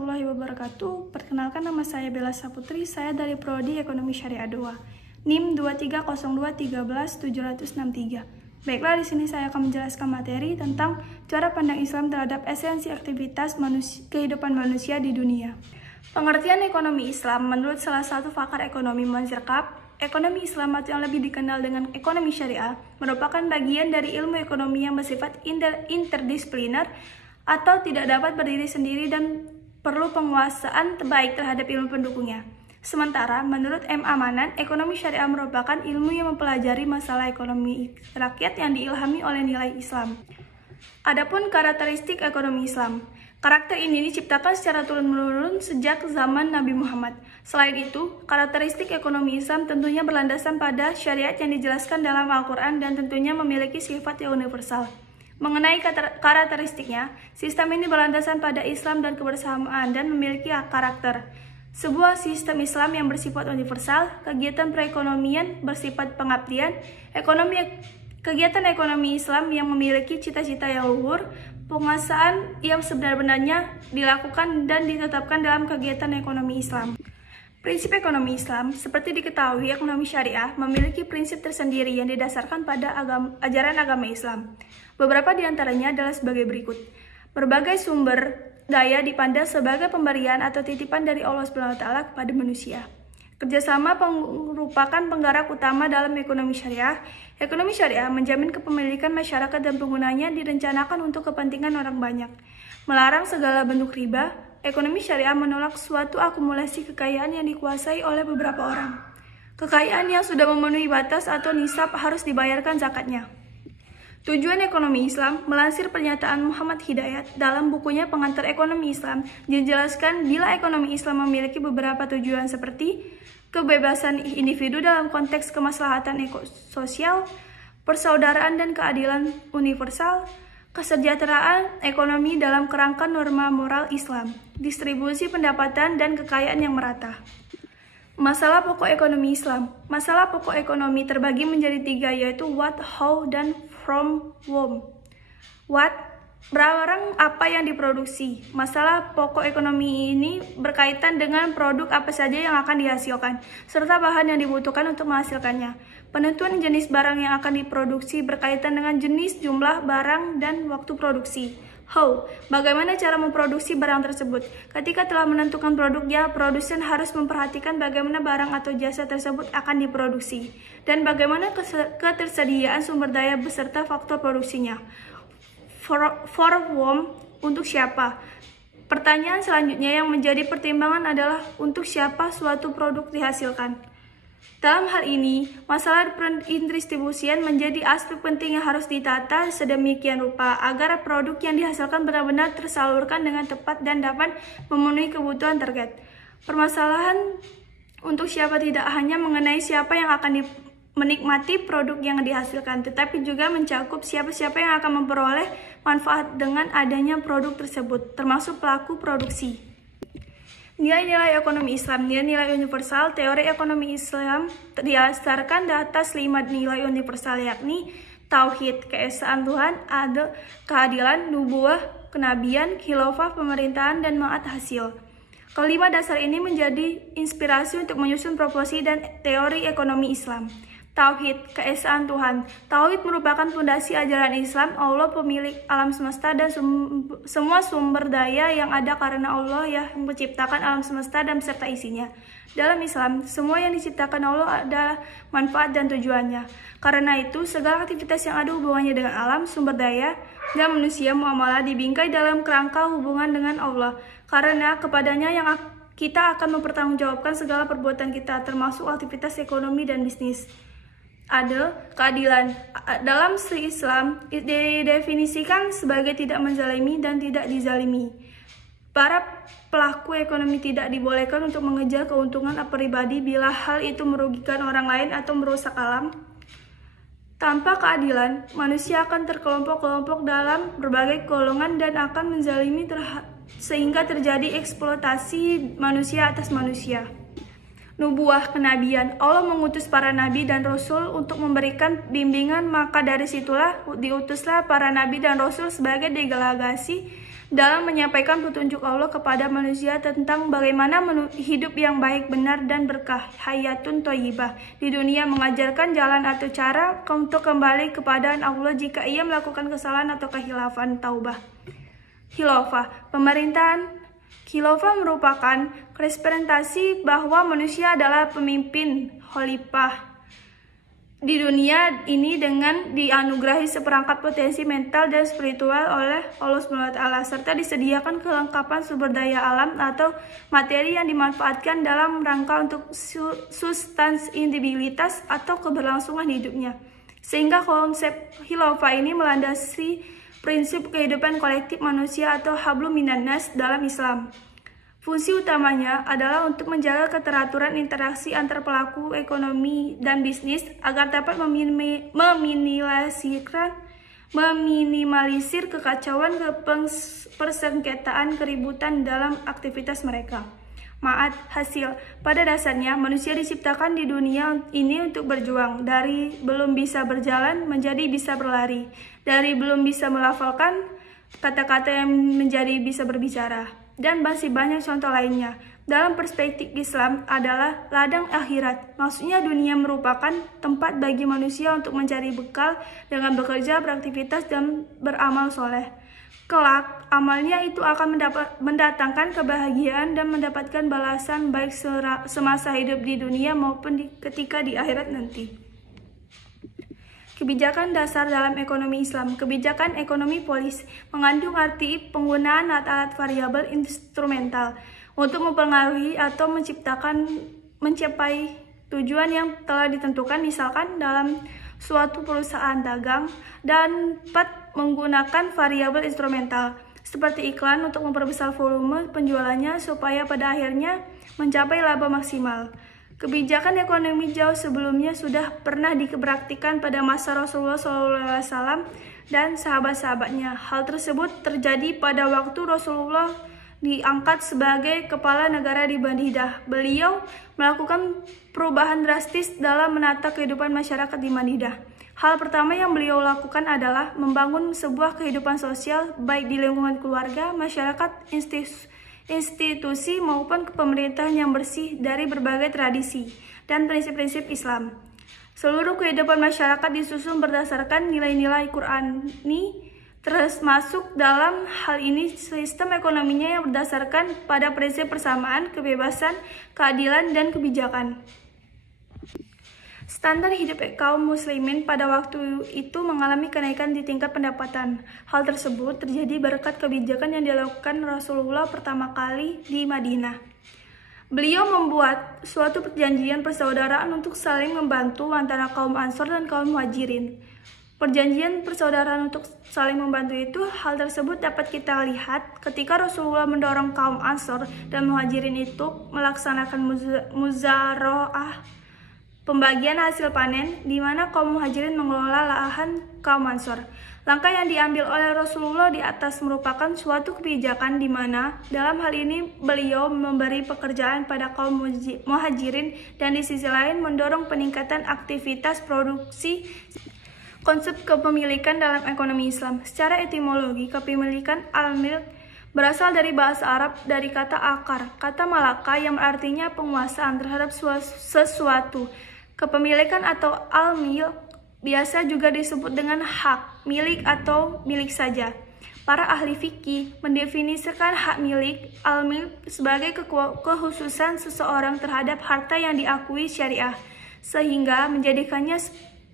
warahmatullahi wabarakatuh. Perkenalkan, nama saya Bella Saputri, saya dari Prodi Ekonomi Syariah 2, NIM 2302131763. Baiklah, di sini saya akan menjelaskan materi tentang cara pandang Islam terhadap esensi aktivitas kehidupan manusia di dunia. Pengertian ekonomi Islam menurut salah satu pakar ekonomi Manzirkap, ekonomi Islam atau yang lebih dikenal dengan ekonomi syariah merupakan bagian dari ilmu ekonomi yang bersifat interdisipliner atau tidak dapat berdiri sendiri dan perlu penguasaan terbaik terhadap ilmu pendukungnya. Sementara, menurut M. Amanan, ekonomi syariah merupakan ilmu yang mempelajari masalah ekonomi rakyat yang diilhami oleh nilai Islam. Adapun karakteristik ekonomi Islam, karakter ini diciptakan secara turun-menurun sejak zaman Nabi Muhammad. Selain itu, karakteristik ekonomi Islam tentunya berlandasan pada syariat yang dijelaskan dalam Al-Quran dan tentunya memiliki sifat yang universal. Mengenai karakteristiknya, sistem ini berlandasan pada Islam dan kebersamaan dan memiliki karakter sebuah sistem Islam yang bersifat universal, kegiatan perekonomian bersifat pengabdian, kegiatan ekonomi Islam yang memiliki cita-cita yang luhur, penguasaan yang sebenar-benarnya dilakukan dan ditetapkan dalam kegiatan ekonomi Islam. Prinsip ekonomi Islam, seperti diketahui, ekonomi syariah memiliki prinsip tersendiri yang didasarkan pada ajaran agama Islam. Beberapa di antaranya adalah sebagai berikut. Berbagai sumber daya dipandang sebagai pemberian atau titipan dari Allah SWT kepada manusia. Kerjasama merupakan penggerak utama dalam ekonomi syariah. Ekonomi syariah menjamin kepemilikan masyarakat dan penggunanya direncanakan untuk kepentingan orang banyak. Melarang segala bentuk riba. Ekonomi syariah menolak suatu akumulasi kekayaan yang dikuasai oleh beberapa orang. Kekayaan yang sudah memenuhi batas atau nisab harus dibayarkan zakatnya. Tujuan ekonomi Islam, melansir pernyataan Muhammad Hidayat dalam bukunya Pengantar Ekonomi Islam, dijelaskan bila ekonomi Islam memiliki beberapa tujuan seperti kebebasan individu dalam konteks kemaslahatan sosial, persaudaraan dan keadilan universal, kesejahteraan ekonomi dalam kerangka norma moral Islam, distribusi pendapatan dan kekayaan yang merata. Masalah pokok ekonomi Islam. Masalah pokok ekonomi terbagi menjadi tiga, yaitu what, how, dan from whom. What, barang apa yang diproduksi. Masalah pokok ekonomi ini berkaitan dengan produk apa saja yang akan dihasilkan, serta bahan yang dibutuhkan untuk menghasilkannya. Penentuan jenis barang yang akan diproduksi berkaitan dengan jenis, jumlah barang, dan waktu produksi. How, bagaimana cara memproduksi barang tersebut. Ketika telah menentukan produknya, produsen harus memperhatikan bagaimana barang atau jasa tersebut akan diproduksi, dan bagaimana ketersediaan sumber daya beserta faktor produksinya. For whom, untuk siapa. Pertanyaan selanjutnya yang menjadi pertimbangan adalah untuk siapa suatu produk dihasilkan. Dalam hal ini, masalah pendistribusian menjadi aspek penting yang harus ditata sedemikian rupa agar produk yang dihasilkan benar-benar tersalurkan dengan tepat dan dapat memenuhi kebutuhan target. Permasalahan untuk siapa tidak hanya mengenai siapa yang akan menikmati produk yang dihasilkan, tetapi juga mencakup siapa-siapa yang akan memperoleh manfaat dengan adanya produk tersebut, termasuk pelaku produksi. Nilai-nilai ekonomi Islam, nilai-nilai universal. Teori ekonomi Islam didasarkan atas 5 nilai universal, yakni tauhid, keesaan Tuhan, adil, keadilan, nubuwah, kenabian, khilafah, pemerintahan, dan ma'ad hasil. Kelima dasar ini menjadi inspirasi untuk menyusun proporsi dan teori ekonomi Islam. Tauhid, keesaan Tuhan. Tauhid merupakan fondasi ajaran Islam. Allah pemilik alam semesta dan semua sumber daya yang ada karena Allah yang menciptakan alam semesta dan beserta isinya. Dalam Islam, semua yang diciptakan Allah adalah manfaat dan tujuannya. Karena itu, segala aktivitas yang ada hubungannya dengan alam, sumber daya, dan manusia muamalah dibingkai dalam kerangka hubungan dengan Allah. Karena kepadanya yang kita akan mempertanggungjawabkan segala perbuatan kita, termasuk aktivitas ekonomi dan bisnis. Adil, keadilan. Dalam Islam didefinisikan sebagai tidak menzalimi dan tidak dizalimi. Para pelaku ekonomi tidak dibolehkan untuk mengejar keuntungan pribadi bila hal itu merugikan orang lain atau merusak alam. Tanpa keadilan, manusia akan terkelompok-kelompok dalam berbagai golongan dan akan menzalimi sehingga terjadi eksploitasi manusia atas manusia. Nubuah, kenabian. Allah mengutus para nabi dan rasul untuk memberikan bimbingan, maka dari situlah diutuslah para nabi dan rasul sebagai delegasi dalam menyampaikan petunjuk Allah kepada manusia tentang bagaimana hidup yang baik, benar, dan berkah, hayatun thayyibah di dunia, mengajarkan jalan atau cara untuk kembali kepada Allah jika ia melakukan kesalahan atau kehilafan. Khilafah. Pemerintahan khilafah merupakan representasi bahwa manusia adalah pemimpin khalifah di dunia ini dengan dianugerahi seperangkat potensi mental dan spiritual oleh Allah SWT, serta disediakan kelengkapan sumber daya alam atau materi yang dimanfaatkan dalam rangka untuk sustainabilitas atau keberlangsungan hidupnya. Sehingga konsep khilafah ini melandasi prinsip kehidupan kolektif manusia atau hablum minan nas dalam Islam. Fungsi utamanya adalah untuk menjaga keteraturan interaksi antar pelaku ekonomi dan bisnis agar dapat meminimalisir kekacauan, persengketaan, keributan dalam aktivitas mereka. Hasil. Pada dasarnya, manusia diciptakan di dunia ini untuk berjuang, dari belum bisa berjalan menjadi bisa berlari, dari belum bisa melafalkan kata-kata yang menjadi bisa berbicara, dan masih banyak contoh lainnya. Dalam perspektif Islam adalah ladang akhirat. Maksudnya dunia merupakan tempat bagi manusia untuk mencari bekal dengan bekerja, beraktivitas, dan beramal soleh. Kelak, amalnya itu akan mendatangkan kebahagiaan dan mendapatkan balasan baik semasa hidup di dunia maupun ketika di akhirat nanti. Kebijakan dasar dalam ekonomi Islam. Kebijakan ekonomi polis mengandung arti penggunaan alat-alat variabel instrumental untuk mempengaruhi atau mencapai tujuan yang telah ditentukan, misalkan dalam suatu perusahaan dagang, dan dapat menggunakan variabel instrumental seperti iklan untuk memperbesar volume penjualannya supaya pada akhirnya mencapai laba maksimal. Kebijakan ekonomi jauh sebelumnya sudah pernah dipraktikkan pada masa Rasulullah SAW dan sahabat-sahabatnya. Hal tersebut terjadi pada waktu Rasulullah diangkat sebagai kepala negara di Madinah. Beliau melakukan perubahan drastis dalam menata kehidupan masyarakat di Madinah. Hal pertama yang beliau lakukan adalah membangun sebuah kehidupan sosial baik di lingkungan keluarga, masyarakat, institusi maupun pemerintahan yang bersih dari berbagai tradisi dan prinsip-prinsip Islam. Seluruh kehidupan masyarakat disusun berdasarkan nilai-nilai Qur'ani, termasuk dalam hal ini sistem ekonominya yang berdasarkan pada prinsip persamaan, kebebasan, keadilan, dan kebijakan. Standar hidup kaum muslimin pada waktu itu mengalami kenaikan di tingkat pendapatan. Hal tersebut terjadi berkat kebijakan yang dilakukan Rasulullah pertama kali di Madinah. Beliau membuat suatu perjanjian persaudaraan untuk saling membantu antara kaum Ansor dan kaum Muhajirin. Perjanjian persaudaraan untuk saling membantu itu, hal tersebut dapat kita lihat ketika Rasulullah mendorong kaum Ansor dan Muhajirin itu melaksanakan muzaroah, pembagian hasil panen, di mana kaum Muhajirin mengelola lahan kaum Ansor. Langkah yang diambil oleh Rasulullah di atas merupakan suatu kebijakan di mana dalam hal ini beliau memberi pekerjaan pada kaum Muhajirin dan di sisi lain mendorong peningkatan aktivitas produksi. Konsep kepemilikan dalam ekonomi Islam. Secara etimologi, kepemilikan al-milk berasal dari bahasa Arab dari kata akar, kata malaka yang artinya penguasaan terhadap sesuatu. Kepemilikan atau al-milk biasa juga disebut dengan hak, milik atau milik saja. Para ahli fikih mendefinisikan hak milik, al-milk, sebagai kekhususan seseorang terhadap harta yang diakui syariah, sehingga menjadikannya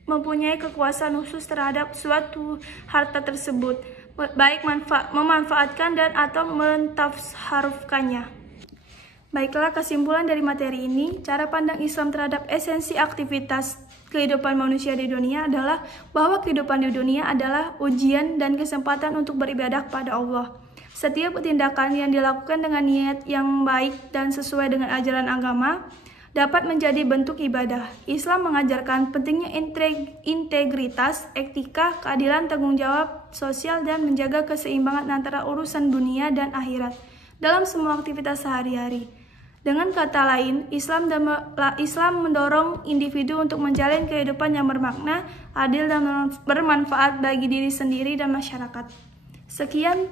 mempunyai kekuasaan khusus terhadap suatu harta tersebut, baik memanfaatkan dan atau mentasarrufkannya. Baiklah, kesimpulan dari materi ini, cara pandang Islam terhadap esensi aktivitas kehidupan manusia di dunia adalah bahwa kehidupan di dunia adalah ujian dan kesempatan untuk beribadah kepada Allah. Setiap tindakan yang dilakukan dengan niat yang baik dan sesuai dengan ajaran agama dapat menjadi bentuk ibadah. Islam mengajarkan pentingnya integritas, etika, keadilan, tanggung jawab sosial, dan menjaga keseimbangan antara urusan dunia dan akhirat dalam semua aktivitas sehari-hari. Dengan kata lain, Islam mendorong individu untuk menjalin kehidupan yang bermakna, adil, dan bermanfaat bagi diri sendiri dan masyarakat. Sekian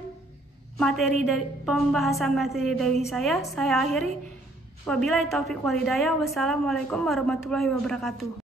pembahasan materi dari saya akhiri. Wabillahi taufiq walhidayah. Wassalamualaikum warahmatullahi wabarakatuh.